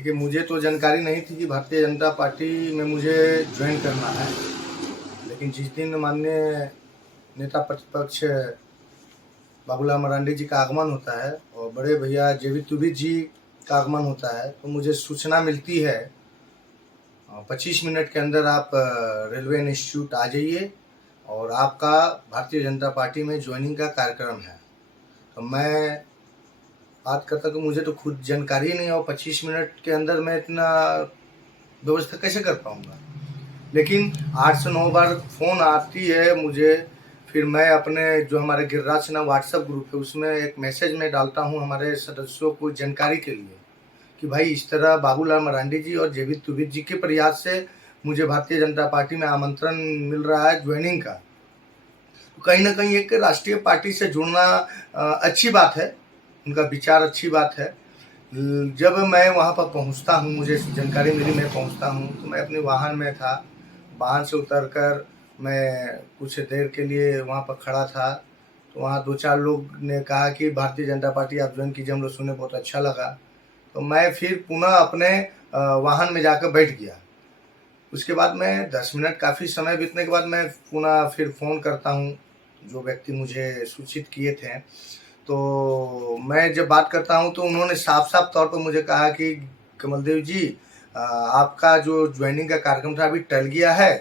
देखिए, मुझे तो जानकारी नहीं थी कि भारतीय जनता पार्टी में मुझे ज्वाइन करना है। लेकिन जिस दिन माननीय नेता प्रतिपक्ष बाबूलाल मरांडी जी का आगमन होता है और बड़े भैया जेवी तुबित जी का आगमन होता है, तो मुझे सूचना मिलती है 25 मिनट के अंदर आप रेलवे इंस्टीट्यूट आ जाइए और आपका भारतीय जनता पार्टी में ज्वाइनिंग का कार्यक्रम है। तो मैं बात करता कि मुझे तो खुद जानकारी नहीं और 25 मिनट के अंदर मैं इतना व्यवस्था कैसे कर पाऊँगा। लेकिन 8 से 9 बार फ़ोन आती है मुझे, फिर मैं अपने जो हमारे गिरिराज सिन्हा व्हाट्सएप ग्रुप है उसमें एक मैसेज में डालता हूँ हमारे सदस्यों को जानकारी के लिए कि भाई इस तरह बाबूलाल मरांडी जी और जेवी तुबित जी के प्रयास से मुझे भारतीय जनता पार्टी में आमंत्रण मिल रहा है ज्वाइनिंग का। तो कहीं ना कहीं एक राष्ट्रीय पार्टी से जुड़ना अच्छी बात है, उनका विचार अच्छी बात है। जब मैं वहाँ पर पहुँचता हूँ, मुझे जानकारी मिली, मैं पहुँचता हूँ तो मैं अपने वाहन में था। वाहन से उतरकर मैं कुछ देर के लिए वहाँ पर खड़ा था, तो वहाँ 2-4 लोग ने कहा कि भारतीय जनता पार्टी आप ज्वाइन कीजिए, हम लोग सुने बहुत अच्छा लगा। तो मैं फिर पुनः अपने वाहन में जाकर बैठ गया। उसके बाद मैं 10 मिनट काफ़ी समय बीतने के बाद मैं पुनः फिर फ़ोन करता हूँ जो व्यक्ति मुझे सूचित किए थे। तो मैं जब बात करता हूँ तो उन्होंने साफ-साफ तौर पर मुझे कहा कि कमलदेव जी, आपका जो ज्वाइनिंग का कार्यक्रम था अभी टल गया है,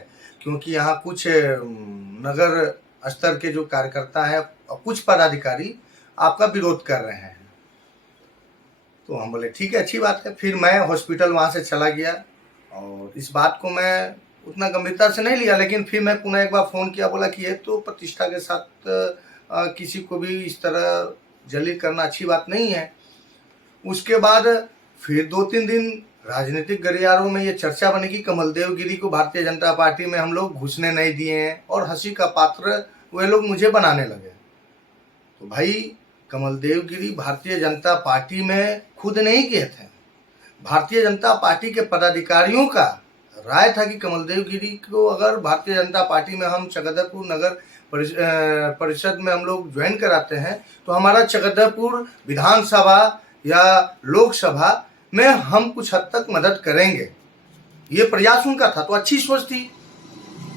क्योंकि यहाँ कुछ नगर स्तर के जो कार्यकर्ता हैं और कुछ पदाधिकारी आपका विरोध कर रहे हैं। तो हम बोले ठीक है, अच्छी बात है। फिर मैं हॉस्पिटल वहाँ से चला गया और इस बात को मैं उतना गंभीरता से नहीं लिया, लेकिन फिर मैं पुनः एक बार फ़ोन किया, बोला कि ये तो प्रतिष्ठा के साथ किसी को भी इस तरह जलील करना अच्छी बात नहीं है। उसके बाद फिर 2-3 दिन राजनीतिक गलियारों में ये चर्चा बनी कि कमलदेव गिरी को भारतीय जनता पार्टी में हम लोग घुसने नहीं दिए हैं और हंसी का पात्र वे लोग मुझे बनाने लगे। तो भाई, कमलदेव गिरी भारतीय जनता पार्टी में खुद नहीं गए थे। भारतीय जनता पार्टी के पदाधिकारियों का राय था कि कमलदेव गिरी को अगर भारतीय जनता पार्टी में हम चकधरपुर नगर परिषद में हम लोग ज्वाइन कराते हैं तो हमारा चकधरपुर विधानसभा या लोकसभा में हम कुछ हद तक मदद करेंगे। ये प्रयास उनका था, तो अच्छी सोच थी।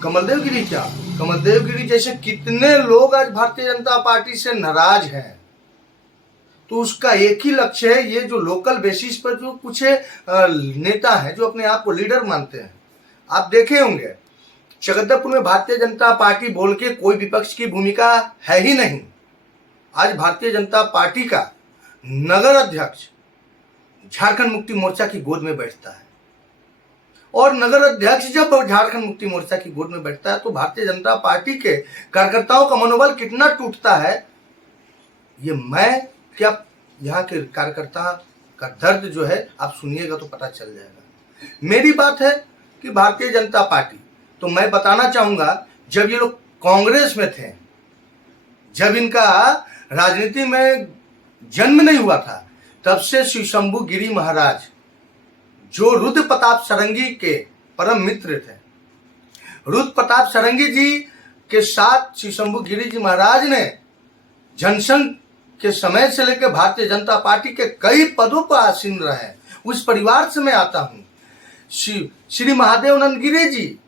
कमलदेव गिरी क्या, कमलदेव गिरी जैसे कितने लोग आज भारतीय जनता पार्टी से नाराज हैं, तो उसका एक ही लक्ष्य है। ये जो लोकल बेसिस पर जो कुछ नेता हैं जो अपने आप को लीडर मानते हैं, आप देखे होंगे चकधरपुर में भारतीय जनता पार्टी बोल के कोई विपक्ष की भूमिका है ही नहीं। आज भारतीय जनता पार्टी का नगर अध्यक्ष झारखंड मुक्ति मोर्चा की गोद में बैठता है, और नगर अध्यक्ष जब झारखंड मुक्ति मोर्चा की गोद में बैठता है तो भारतीय जनता पार्टी के कार्यकर्ताओं का मनोबल कितना टूटता है, ये मैं क्या यहाँ के कार्यकर्ता का दर्द जो है आप सुनिएगा तो पता चल जाएगा। मेरी बात है कि भारतीय जनता पार्टी, तो मैं बताना चाहूंगा, जब ये लोग कांग्रेस में थे, जब इनका राजनीति में जन्म नहीं हुआ था, तब से शिव शंभू गिरी महाराज जो रुद्र प्रताप सारंगी के परम मित्र थे, रुद्र प्रताप सारंगी जी के साथ शिव शंभू गिरी जी महाराज ने जनसंघ के समय से लेकर भारतीय जनता पार्टी के कई पदों पर आसीन रहे। उस परिवार से मैं आता हूं। श्री महादेवानंद गिरी जी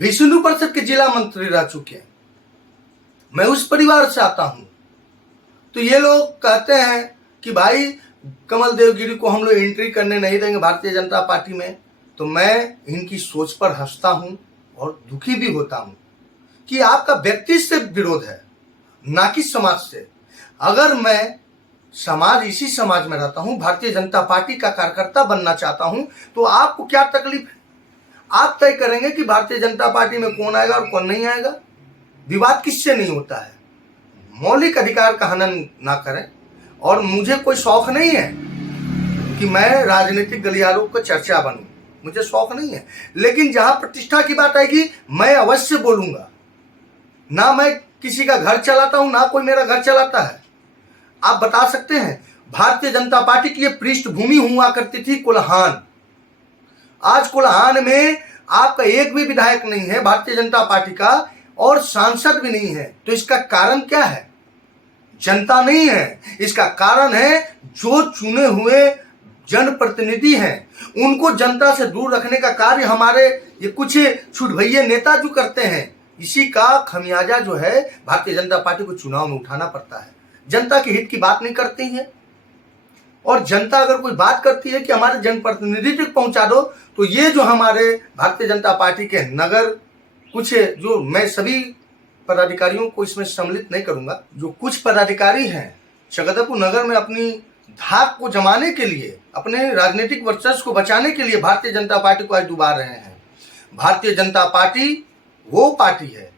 विष्णु परिषद के जिला मंत्री रह चुके हैं, मैं उस परिवार से आता हूं। तो ये लोग कहते हैं कि भाई कमलदेव गिरी को हम लोग एंट्री करने नहीं देंगे भारतीय जनता पार्टी में। तो मैं इनकी सोच पर हंसता हूं और दुखी भी होता हूं कि आपका व्यक्ति से विरोध है, ना कि समाज से। अगर मैं इसी समाज में रहता हूं, भारतीय जनता पार्टी का कार्यकर्ता बनना चाहता हूं, तो आपको क्या तकलीफ है? आप तय करेंगे कि भारतीय जनता पार्टी में कौन आएगा और कौन नहीं आएगा। विवाद किससे नहीं होता है। मौलिक अधिकार का हनन ना करें। और मुझे कोई शौक नहीं है कि मैं राजनीतिक गलियारों को चर्चा बनूं, मुझे शौक नहीं है। लेकिन जहां प्रतिष्ठा की बात आएगी मैं अवश्य बोलूंगा। ना मैं किसी का घर चलाता हूं, ना कोई मेरा घर चलाता है। आप बता सकते हैं, भारतीय जनता पार्टी की ये पृष्ठभूमि हुआ करती थी कोल्हान। आज कोल्हान में आपका एक भी विधायक नहीं है भारतीय जनता पार्टी का, और सांसद भी नहीं है। तो इसका कारण क्या है? जनता नहीं है, इसका कारण है जो चुने हुए जनप्रतिनिधि हैं, उनको जनता से दूर रखने का कार्य हमारे ये कुछ छुटभैये नेता जो करते हैं, इसी का खमियाजा जो है भारतीय जनता पार्टी को चुनाव में उठाना पड़ता है। जनता के हित की बात नहीं करती है, और जनता अगर कोई बात करती है कि हमारे जनप्रतिनिधि तक पहुंचा दो, तो ये जो हमारे भारतीय जनता पार्टी के नगर कुछ जो, मैं सभी पदाधिकारियों को इसमें सम्मिलित नहीं करूंगा, जो कुछ पदाधिकारी हैं चकधरपुर नगर में अपनी धाक को जमाने के लिए, अपने राजनीतिक वर्चस्व को बचाने के लिए भारतीय जनता पार्टी को आज डुबा रहे हैं। भारतीय जनता पार्टी वो पार्टी है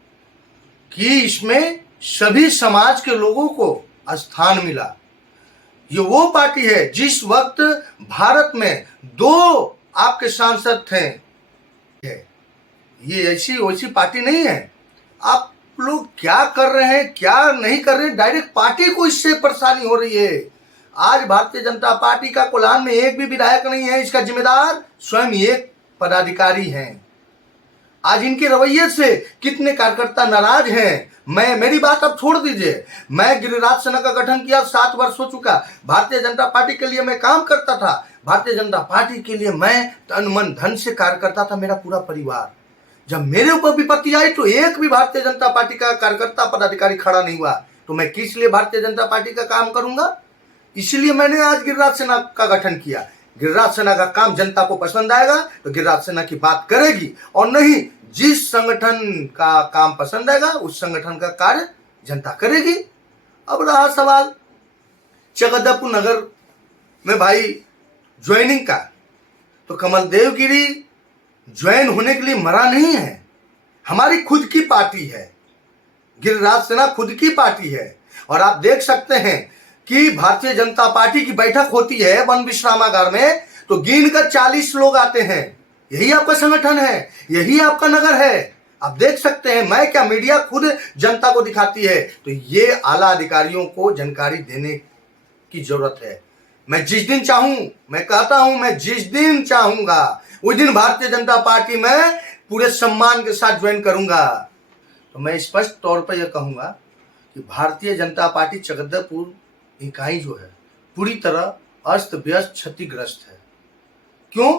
कि इसमें सभी समाज के लोगों को स्थान मिला। ये वो पार्टी है जिस वक्त भारत में 2 आपके सांसद थे। ये ऐसी वैसी पार्टी नहीं है। आप लोग क्या कर रहे हैं, क्या नहीं कर रहे, डायरेक्ट पार्टी को इससे परेशानी हो रही है। आज भारतीय जनता पार्टी का कोलान में एक भी विधायक नहीं है, इसका जिम्मेदार स्वयं एक पदाधिकारी हैं। आज इनके रवैये से कितने कार्यकर्ता नाराज हैं। मेरी बात अब छोड़ दीजिए, मैं गिरिराज सेना का गठन किया, 7 वर्ष हो चुका। भारतीय जनता पार्टी के लिए मैं काम करता था, भारतीय जनता पार्टी के लिए मैं तन मन धन से कार्य करता था, मेरा पूरा परिवार। जब मेरे ऊपर विपत्ति आई तो एक भी भारतीय जनता पार्टी का कार्यकर्ता पदाधिकारी खड़ा नहीं हुआ, तो मैं किस लिए भारतीय जनता पार्टी का काम करूंगा। इसलिए मैंने आज गिरिराज सेना का गठन किया। गिरिराज सेना का काम जनता को पसंद आएगा तो गिरिराज सेना की बात करेगी, और नहीं जिस संगठन का काम पसंद आएगा उस संगठन का कार्य जनता करेगी। अब रहा सवाल चकधरपुर नगर में भाई ज्वाइनिंग का, तो कमल देवगिरी ज्वाइन होने के लिए मरा नहीं है। हमारी खुद की पार्टी है, गिरिराज सेना खुद की पार्टी है। और आप देख सकते हैं कि भारतीय जनता पार्टी की बैठक होती है वन विश्रामागार में, तो गिन कर 40 लोग आते हैं। यही आपका संगठन है, यही आपका नगर है। आप देख सकते हैं, मैं क्या, मीडिया खुद जनता को दिखाती है। तो ये आला अधिकारियों को जानकारी देने की जरूरत है। मैं जिस दिन चाहूं, मैं कहता हूं, मैं जिस दिन चाहूंगा उस दिन भारतीय जनता पार्टी में पूरे सम्मान के साथ ज्वाइन करूंगा। तो मैं स्पष्ट तौर पर यह कहूंगा कि भारतीय जनता पार्टी चकधरपुर इकाई जो है पूरी तरह अस्त व्यस्त क्षतिग्रस्त है। क्यों?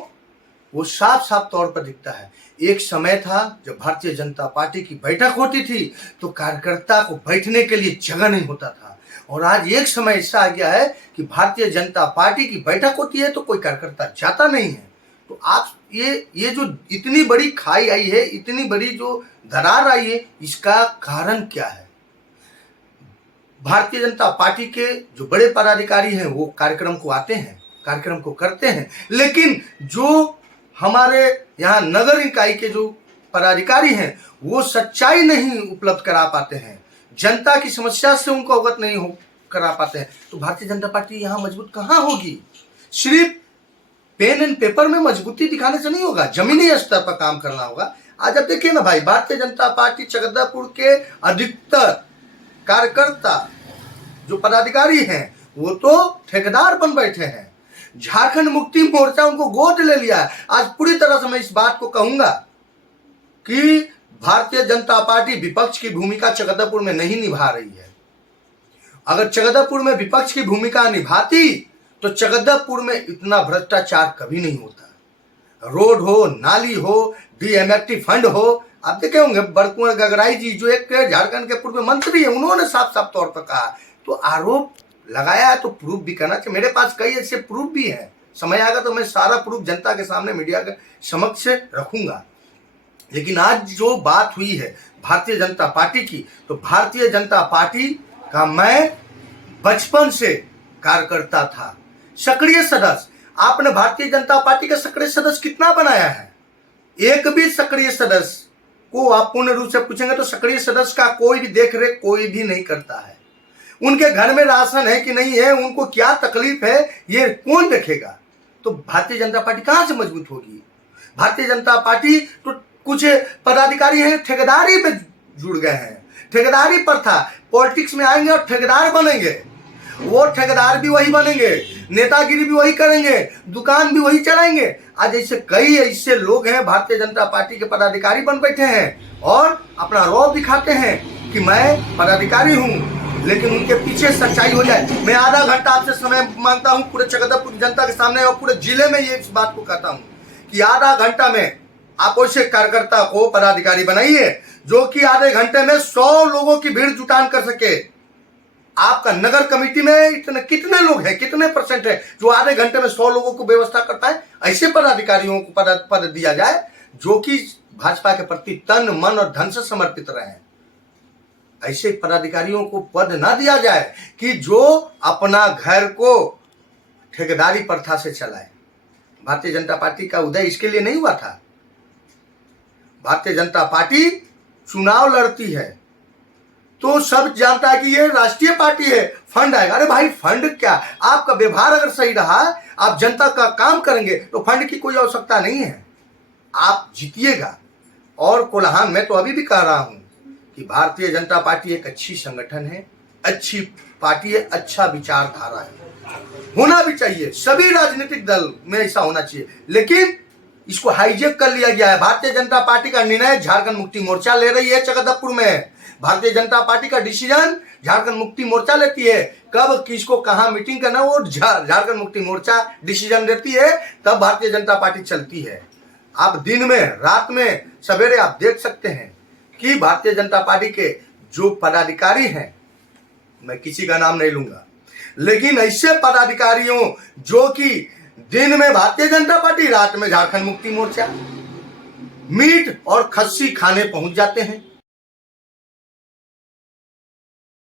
वो साफ साफ तौर पर दिखता है। एक समय था जब भारतीय जनता पार्टी की बैठक होती थी तो कार्यकर्ता को बैठने के लिए जगह नहीं होता था, और आज एक समय ऐसा आ गया है कि भारतीय जनता पार्टी की बैठक होती है तो कोई कार्यकर्ता जाता नहीं है। तो आप ये जो इतनी बड़ी खाई आई है, इतनी बड़ी जो दरार आई है, इसका कारण क्या है? भारतीय जनता पार्टी के जो बड़े पदाधिकारी हैं वो कार्यक्रम को आते हैं, कार्यक्रम को करते हैं, लेकिन जो हमारे यहाँ नगर इकाई के जो पदाधिकारी हैं वो सच्चाई नहीं उपलब्ध करा पाते हैं, जनता की समस्या से उनको अवगत नहीं हो करा पाते हैं। तो भारतीय जनता पार्टी यहाँ मजबूत कहाँ होगी? सिर्फ पेन एंड पेपर में मजबूती दिखाने से नहीं होगा, जमीनी स्तर पर काम करना होगा। आज अब देखिए ना भाई, भारतीय जनता पार्टी चकधरपुर के अधिकतर कार्यकर्ता जो पदाधिकारी हैं वो तो ठेकेदार बन बैठे हैं। झारखंड मुक्ति मोर्चा उनको गोद ले लिया है। आज पूरी तरह से मैं इस बात को कहूंगा कि भारतीय जनता पार्टी विपक्ष की भूमिका चकधरपुर में नहीं निभा रही है। अगर चकधरपुर में विपक्ष की भूमिका निभाती तो चकधरपुर में इतना भ्रष्टाचार कभी नहीं होता। रोड हो, नाली हो, डीएमएफटी फंड हो, आप देखे होंगे बड़कुआ गगराई जी जो एक झारखंड के पूर्व मंत्री है, उन्होंने साफ साफ तौर पर कहा। तो आरोप लगाया है तो प्रूफ भी करना चाहिए। मेरे पास कई ऐसे प्रूफ भी हैं, समय आएगा तो मैं सारा प्रूफ जनता के सामने मीडिया के समक्ष रखूंगा। लेकिन आज जो बात हुई है भारतीय जनता पार्टी की, तो भारतीय जनता पार्टी का मैं बचपन से कार्यकर्ता था, सक्रिय सदस्य। आपने भारतीय जनता पार्टी का सक्रिय सदस्य कितना बनाया है? एक भी सक्रिय सदस्य को आप पूर्ण रूप से पूछेंगे तो सक्रिय सदस्य का कोई भी देख रेख कोई भी नहीं करता है। उनके घर में राशन है कि नहीं है, उनको क्या तकलीफ है, ये कौन देखेगा? तो भारतीय जनता पार्टी कहां से मजबूत होगी? भारतीय जनता पार्टी तो कुछ पदाधिकारी हैं ठेकेदारी पे जुड़ गए हैं, ठेकेदारी पर था। पॉलिटिक्स में आएंगे और ठेकेदार बनेंगे, वो ठेकेदार भी वही बनेंगे, नेतागिरी भी वही करेंगे, दुकान भी वही चलाएंगे। आज ऐसे कई ऐसे लोग हैं भारतीय जनता पार्टी के पदाधिकारी बन बैठे हैं और अपना रौब दिखाते हैं कि मैं पदाधिकारी हूं, लेकिन उनके पीछे सच्चाई हो जाए। मैं आधा घंटा आपसे समय मांगता हूं पूरे चकदरपुर जनता के सामने और पूरे जिले में ये इस बात को कहता हूं कि आधा घंटा में आप ऐसे कार्यकर्ता को पदाधिकारी बनाइए जो कि आधे घंटे में 100 लोगों की भीड़ जुटान कर सके। आपका नगर कमेटी में इतने कितने लोग हैं, कितने परसेंट है जो आधे घंटे में 100 लोगों को व्यवस्था कर पाए? ऐसे पदाधिकारियों को पद दिया जाए जो कि भाजपा के प्रति तन मन और धन से समर्पित रहे। ऐसे पदाधिकारियों को पद ना दिया जाए कि जो अपना घर को ठेकेदारी प्रथा से चलाए। भारतीय जनता पार्टी का उदय इसके लिए नहीं हुआ था। भारतीय जनता पार्टी चुनाव लड़ती है तो सब जानता है कि ये राष्ट्रीय पार्टी है, फंड आएगा। अरे भाई फंड क्या, आपका व्यवहार अगर सही रहा, आप जनता का काम करेंगे तो फंड की कोई आवश्यकता नहीं है, आप जीतिएगा। और कोल्हान मैं तो अभी भी कह रहा हूं कि भारतीय जनता पार्टी एक अच्छी संगठन है, अच्छी पार्टी है, अच्छा विचारधारा है, होना भी चाहिए। सभी राजनीतिक दल में ऐसा होना चाहिए, लेकिन इसको हाईजेक कर लिया गया है। भारतीय जनता पार्टी का निर्णय झारखंड मुक्ति मोर्चा ले रही है चकदरपुर में। भारतीय जनता पार्टी का डिसीजन झारखंड मुक्ति मोर्चा लेती है। कब किसको कहां मीटिंग करना वो झारखंड मुक्ति मोर्चा डिसीजन देती है, तब भारतीय जनता पार्टी चलती है। आप दिन में, रात में, सवेरे आप देख सकते हैं कि भारतीय जनता पार्टी के जो पदाधिकारी हैं, मैं किसी का नाम नहीं लूंगा, लेकिन ऐसे पदाधिकारियों जो कि दिन में भारतीय जनता पार्टी, रात में झारखंड मुक्ति मोर्चा, मीट और खस्सी खाने पहुंच जाते हैं।